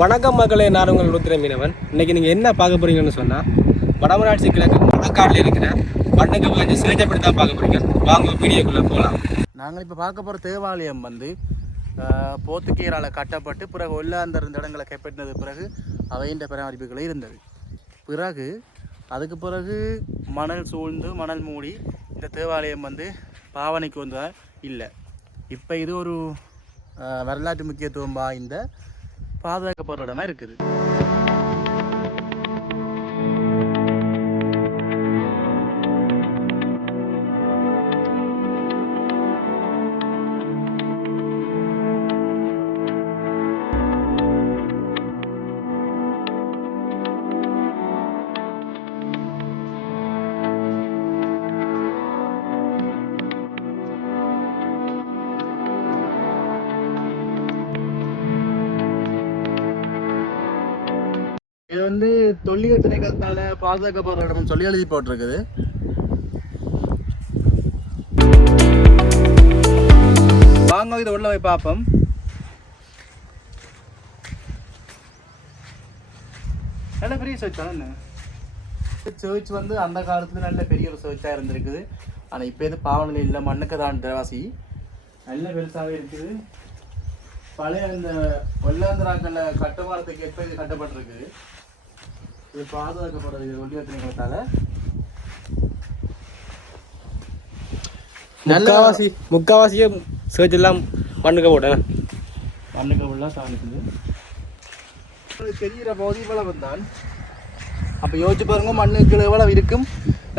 வணக்கம் மக்களே, நான் உங்கள் ருத்ர மீனவன். இன்னைக்கு நீங்கள் என்ன பார்க்க போறீங்கன்னு சொன்னால், வடமராட்சி கிழக்கு மணக்காட்டில் இருக்கிற மண்ணுக்கு வாங்கி சேஜப்படி தான் பார்க்க போறீங்க. வாங்க வீடியோக்குள்ளே போகலாம். நாங்கள் இப்போ பார்க்க போகிற தேவாலயம் வந்து போர்த்துகீயரால் கட்டப்பட்டு பிறகு ஒல்லாந்தர் இடங்களை கைப்பற்றினது பிறகு அவையின் பராமரிப்புகளே இருந்தது. பிறகு அதுக்கு பிறகு மணல் சூழ்ந்து மணல் மூடி இந்த தேவாலயம் வந்து பாவனைக்கு வந்ததா இல்லை. இப்போ இது ஒரு வரலாற்று முக்கியத்துவம் வாய்ந்த பாதுகாக்கப்படுற இடமா இருக்குது. இது வந்து தொல்லியல் திணைக்களத்தால பாதுகாக்கப்படுற இடம்னு சொல்லி எழுதி போட்டிருக்குது. வாங்க இதை உள்ள போய் பார்ப்போம். நல்ல பெரிய சர்ச் தானே. சர்ச் வந்து அந்த காலத்துல நல்ல பெரிய ஒரு சர்ச்சாக இருந்திருக்குது. ஆனால் இப்போ இது பாவனையில் இல்லை, மண்ணுக்கு தான் தேவாசி நல்ல பெருசாகவே இருக்குது. பழைய அந்த ஒல்லாந்தராக்கள கட்டுமானத்துக்கு எப்போ இது கட்டப்பட்டிருக்குது. இது பாதுகாக்கப்படுறது ஒல்லிய திணைக்களத்தால. முக்காவாசியே சர்ச் எல்லாம் மண்ணுக்க போட சாதிக்குது. தெரிகிற பகுதி இவ்வளவு தான். அப்போ யோசிச்சு பாருங்க, மண்ணுக்கு எவ்வளவு இருக்கும்,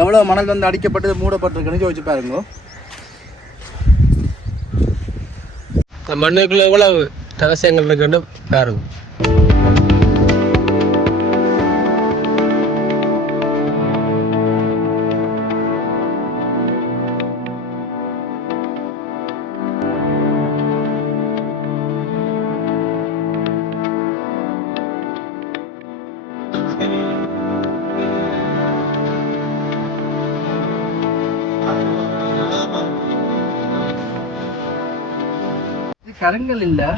எவ்வளவு மணல் வந்து அடிக்கப்பட்டு மூடப்பட்டிருக்குன்னு யோசிச்சு பாருங்க. மண்ணுக்குள்ள எவ்வளவு ரகசியங்கள் இருக்குன்னு பாருங்க. கருங்கல் இல்லை,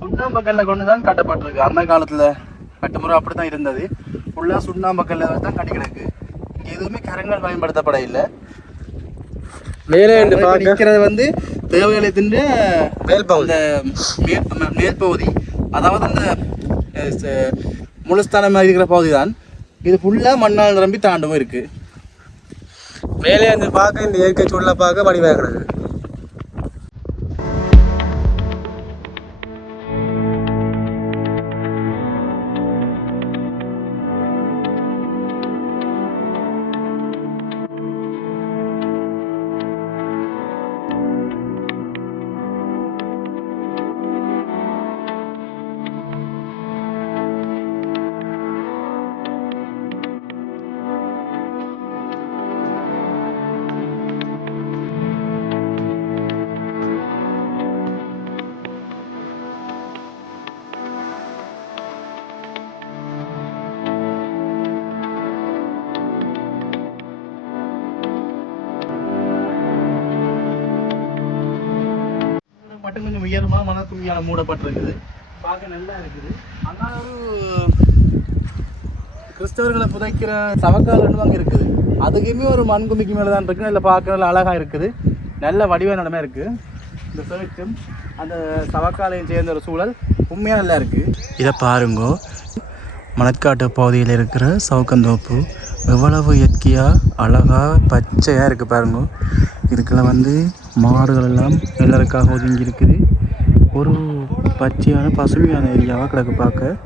சுண்ணாம்பக்கல்ல கொண்டு தான் கட்டப்பட்டிருக்கு. அந்த காலத்தில் கட்டுமுறை அப்படி தான் இருந்தது. ஃபுல்லாக சுண்ணாம்பக்கல்ல தான் கட்டி கிடக்கு. இங்கே எதுவுமே கருங்கல் பயன்படுத்தப்பட இல்லை. மேலே நிற்கிறது வந்து தேவாலயத்தின் மேற்பகுதி, அதாவது அந்த முழுஸ்தானமாக இருக்கிற பகுதி தான். இது ஃபுல்லாக மண்ணால் நிரம்பி தாண்டவும் இருக்கு. மேலே வந்து பார்க்க இந்த இயற்கை சூழலை பார்க்க வடிவாக கிடக்கு. மட்டும் கொஞ்சம் உயரமாக மணக்குமியால் மூடப்பட்டிருக்குது. பார்க்க நல்லா இருக்குது. ஆனால் ஒரு கிறிஸ்தவர்களை புதைக்கிற சவக்கால் அங்கே இருக்குது. அதுக்குமே ஒரு மண்குமிக்கு மேலே தான் இருக்குது. நல்ல பார்க்க நல்லா அழகாக இருக்குது. நல்ல வடிவான இடமே இருக்குது. இந்த சர்ச்சும் அந்த சவக்காலையும் சேர்ந்த ஒரு சூழல் உண்மையாக நல்லா இருக்குது. இதை பாருங்கோ, மணற்காட்டு பகுதியில் இருக்கிற சவுக்கந்தோப்பு எவ்வளவு இயற்கையாக அழகாக பச்சையாக இருக்குது பாருங்கோ. இதுக்குள்ள வந்து மாடுகள் எல்லாம் எல்லாருக்காக ஒதுங்கி இருக்குது. ஒரு பச்சையான பசுமையான ஏரியாவாக கிடக்கு. பார்க்க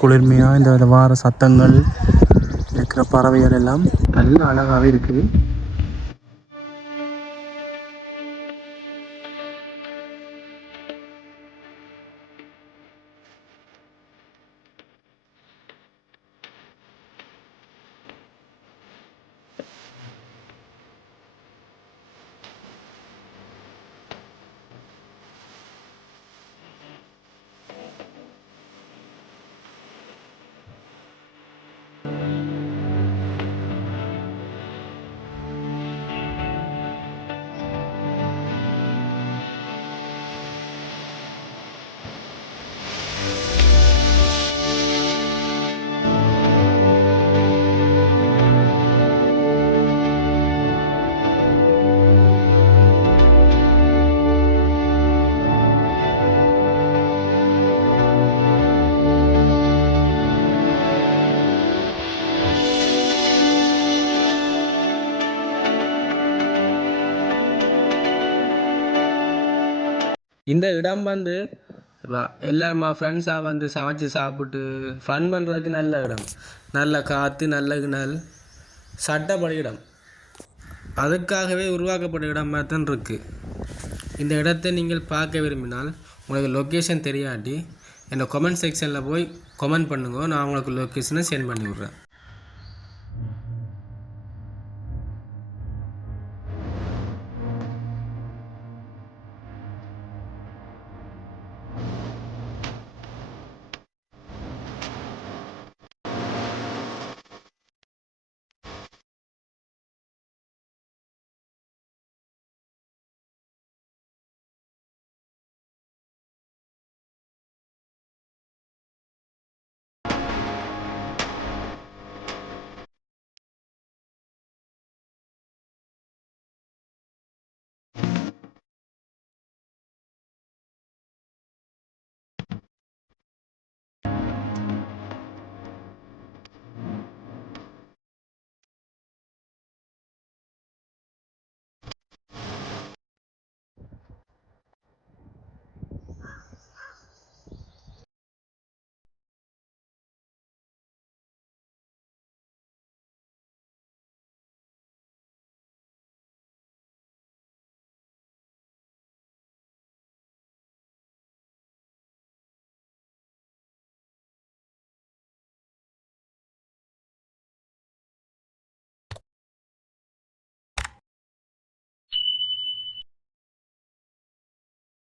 குளிர்மையாக இந்த வார சத்தங்கள் இருக்கிற பறவைகள் எல்லாம் நல்ல அழகாகவே இருக்குது. இந்த இடம் வந்து எல்லாருமா ஃப்ரெண்ட்ஸாக வந்து சமைச்சு சாப்பிட்டு ஃபன் பண்ணுறதுக்கு நல்ல இடம். நல்ல காற்று, நல்ல கிணல், சட்டப்படி இடம். அதுக்காகவே உருவாக்கப்பட்ட இடம் மாதிரி தான் இருக்குது. இந்த இடத்தை நீங்கள் பார்க்க விரும்பினால் உங்களுக்கு லொக்கேஷன் தெரியாட்டி என்னோட கமெண்ட் செக்ஷனில் போய் கமெண்ட் பண்ணுங்க. நான் உங்களுக்கு லொக்கேஷனை சென்ட் பண்ணி விட்றேன்.